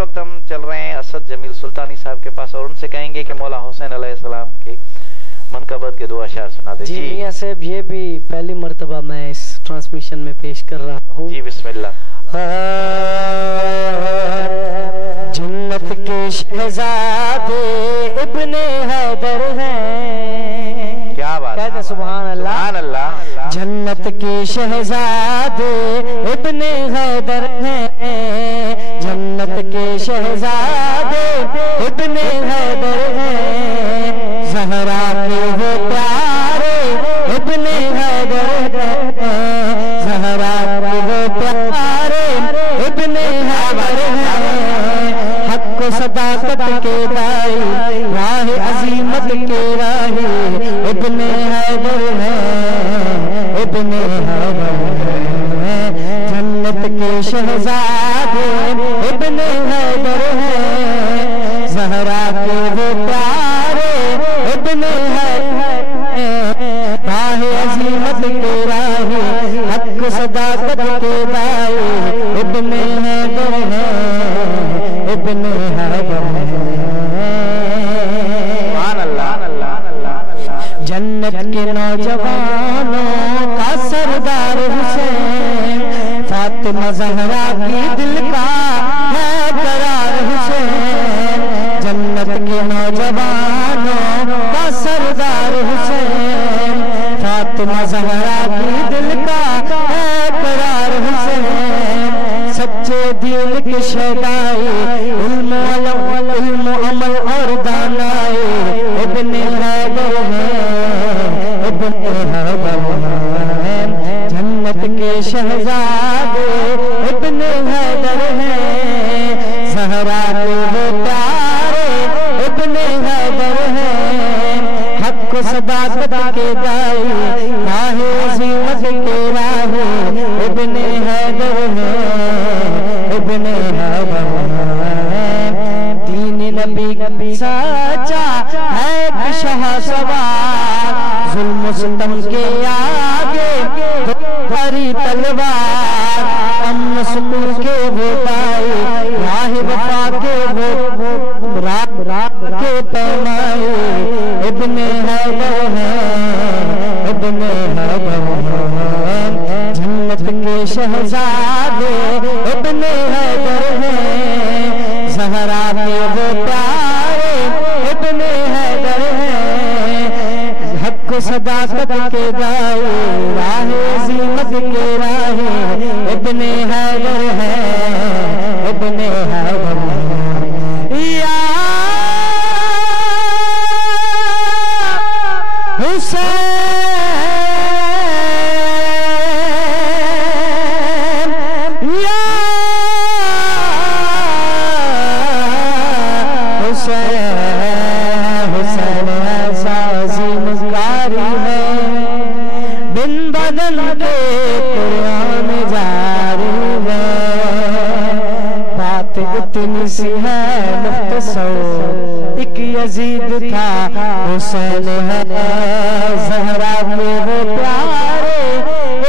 وقت ہم چل رہے ہیں اسد جمیل سلطانی صاحب کے پاس اور ان سے کہیں گے کہ مولا حسین علیہ السلام کے منقبت کے 2 اشعار سنا دیں. جی میاں صاحب یہ بھی پہلی مرتبہ میں اس ٹرانسمیشن میں پیش کر رہا ہوں. جی بسم اللہ. جنت کے شہزادے ابن حیدر ہیں. کیا بات ہے, سبحان اللہ سبحان اللہ. جنت کے شہزادے ابن حیدر ہیں. جنت کے شہزادے ابن حیدر ہیں. زہرا کے وہ پیارے ابن حیدر ہیں. زہرا کے وہ پیارے ابن حیدر ہیں. حق و صداقت کے دائی راہ عظیمت کے راہی ابن حیدر ہیں. ابن حیدر ہیں. جنت کے شہزادے ابن حیدر ہیں. زہرا کے وہ پیارے ابن حیدر ہیں. راہ عظیمت کے راہی حق صداقت کے دائی ابن حیدر ہیں. ابن حیدر ہیں. جنت کے نوجوانوں کا سردار حسین. فاطمہ زہرا کی دل کا ہے قرار حسین. جنت کے نوجوانوں کا سردار حسین. فاطمہ زہرا کی دل کا ہے قرار حسین. سچے دین کے شہدائی علم و عمل اور دانائی ابن حیدر ہیں. ابن حیدر ہیں. جنت کے شہزادے ابن حیدر ہیں. زہرا کے وہ پیارے ابن حیدر ہیں. حق و صداقت کے دائی راہ عظیمت کے راہی ابن حیدر ہیں. ابن حیدر ہیں. دین نبی سچا ہے کہ شاہ سوار. ظلم و ستم کے آگے بھری تلوار. امن سکون کے وہ دائی راہ وفا کے وہ راہ کے پیمائی ابن حیدر ہیں. ابن حیدر ہیں. جنت کے شہزادے ابن حیدر ہیں. زہرا کے وہ پیارے ابن حیدر ہیں. حق صداقت کے دائی راہ عظیمت کے راہی ابن حیدر ہیں. ابن حیدر ہیں. یا حسین یا حسین ایسا عظیم کاری ہے. بن بدن کے قرآن جاری ہے. بات اتنی سی ہے مختصر ایک یزید تھا حسین ہے. زہرا کے وہ پیارے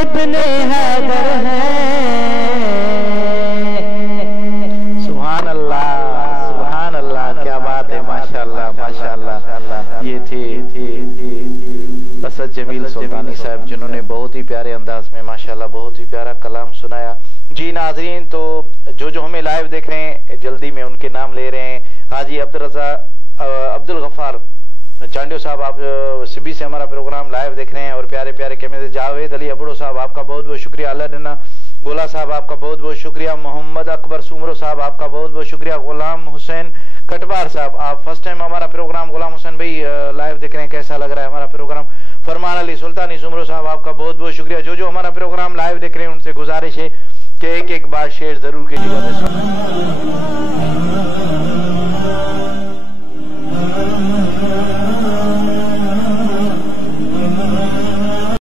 ابن حیدر ہیں. سبحان اللہ, سبحان اللہ. کیا بات ہے, ماشاءاللہ ماشاءاللہ. یہ تھے اسد جمیل سلطانی صاحب جنہوں نے بہت ہی پیارے انداز میں ماشاءاللہ بہت ہی پیارا کلام سنایا. جی ناظرین, تو جو ہمیں لائیو دیکھ رہے ہیں جلدی میں ان کے نام لے رہے ہیں. حاجی عبدالغفار چانڈیو صاحب, آپ سبی سے ہمارا پروگرام لائیو دیکھ رہے ہیں اور پیارے پیارے کیمرے. جاوید علی ابڑو صاحب آپ کا بہت بہت شکریہ. اللہ ڈنا گولا صاحب آپ کا بہت بہت شکریہ. محمد اکبر سومرو صاحب آپ کا بہت بہت شکریہ. غلام حسین کٹبار صاحب آپ فرسٹ ٹائم ہمارا پروگرام. غلام حسین بھائی لائیو دیکھ رہے ہیں, کیسا لگ رہا ہے ہمارا پروگرام. فرمان علی سلطانی سومرو صاحب آپ کا بہت بہت شکریہ. جو ہمارا پروگرام لائیو دیکھ رہے ہیں ان سے گزارش ہے کہ ایک بار شیئر ضرور کیجیے گا.